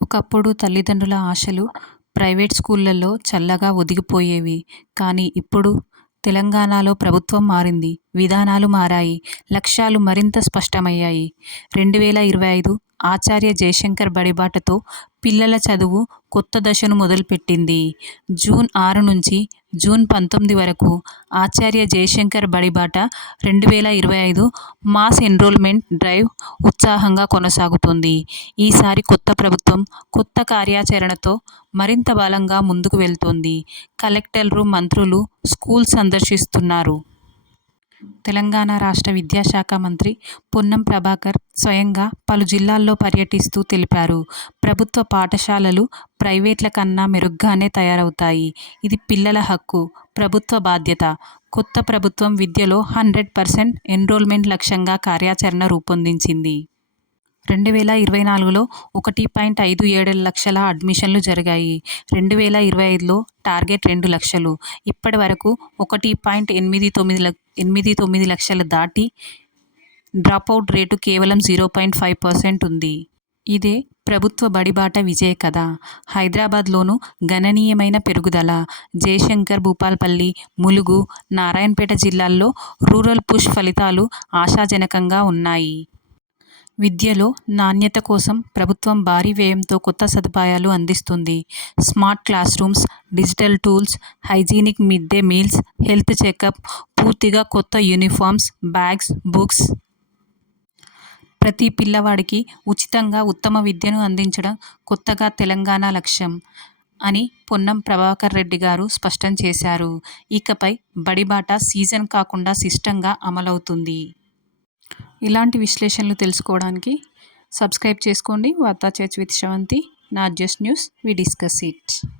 ఒకప్పుడు తల్లిదండ్రుల ఆశలు ప్రైవేట్ స్కూళ్లలో చల్లగా ఒదిగిపోయేవి. కానీ ఇప్పుడు తెలంగాణలో ప్రభుత్వం మారింది. విధానాలు మారాయి. లక్ష్యాలు మరింత స్పష్టమయ్యాయి. 2025 ఆచార్య జయశంకర్ బడిబాటతో పిల్లల చదువు కొత్త దశను మొదలుపెట్టింది. జూన్ 6 నుంచి జూన్ 19 వరకు ఆచార్య జయశంకర్ బడిబాట 2025 మాస్ ఎన్రోల్మెంట్ డ్రైవ్ ఉత్సాహంగా కొనసాగుతోంది. ఈసారి కొత్త ప్రభుత్వం కొత్త కార్యాచరణతో మరింత బలంగా ముందుకు వెళ్తోంది. కలెక్టర్లు, మంత్రులు స్కూల్ సందర్శిస్తున్నారు. తెలంగాణ రాష్ట్ర విద్యాశాఖ మంత్రి పొన్నం ప్రభాకర్ స్వయంగా పలు జిల్లాల్లో పర్యటిస్తూ తెలిపారు. ప్రభుత్వ పాఠశాలలు ప్రైవేట్ల కన్నా మెరుగ్గానే తయారవుతాయి. ఇది పిల్లల హక్కు, ప్రభుత్వ బాధ్యత. కొత్త ప్రభుత్వం విద్యలో 100% ఎన్రోల్మెంట్ లక్ష్యంగా కార్యాచరణ రూపొందించింది. 2024లో 1.57 లక్షల అడ్మిషన్లు జరిగాయి. 2025లో టార్గెట్ 2 లక్షలు. ఇప్పటి వరకు 1.89 లక్షలు దాటి డ్రాపౌట్ రేటు కేవలం 0.5% ఉంది. ఇదే ప్రభుత్వ బడిబాట విజయ కథ. హైదరాబాద్లోనూ గణనీయమైన పెరుగుదల. జయశంకర్, భూపాల్పల్లి, ములుగు, నారాయణపేట జిల్లాల్లో రూరల్ పుష్ ఫలితాలు ఆశాజనకంగా ఉన్నాయి. విద్యలో నాణ్యత కోసం ప్రభుత్వం భారీ వ్యయంతో కొత్త సదుపాయాలు అందిస్తుంది. Smart classrooms, digital tools, hygienic mid-day meals, health checkup, పూర్తిగా కొత్త యూనిఫామ్స్, బ్యాగ్స్, బుక్స్. ప్రతి పిల్లవాడికి ఉచితంగా ఉత్తమ విద్యను అందించడం కొత్తగా తెలంగాణ లక్ష్యం అని పొన్నం ప్రభాకర్ రెడ్డి గారు స్పష్టం చేశారు. ఇకపై బడిబాట సీజన్ కాకుండా సిస్టంగా అమలవుతుంది. ఇలాంటి విశ్లేషణలు తెలుసుకోవడానికి సబ్స్క్రైబ్ చేసుకోండి. వార్తా చర్చ్ with Sravanthi, not just news, we discuss it.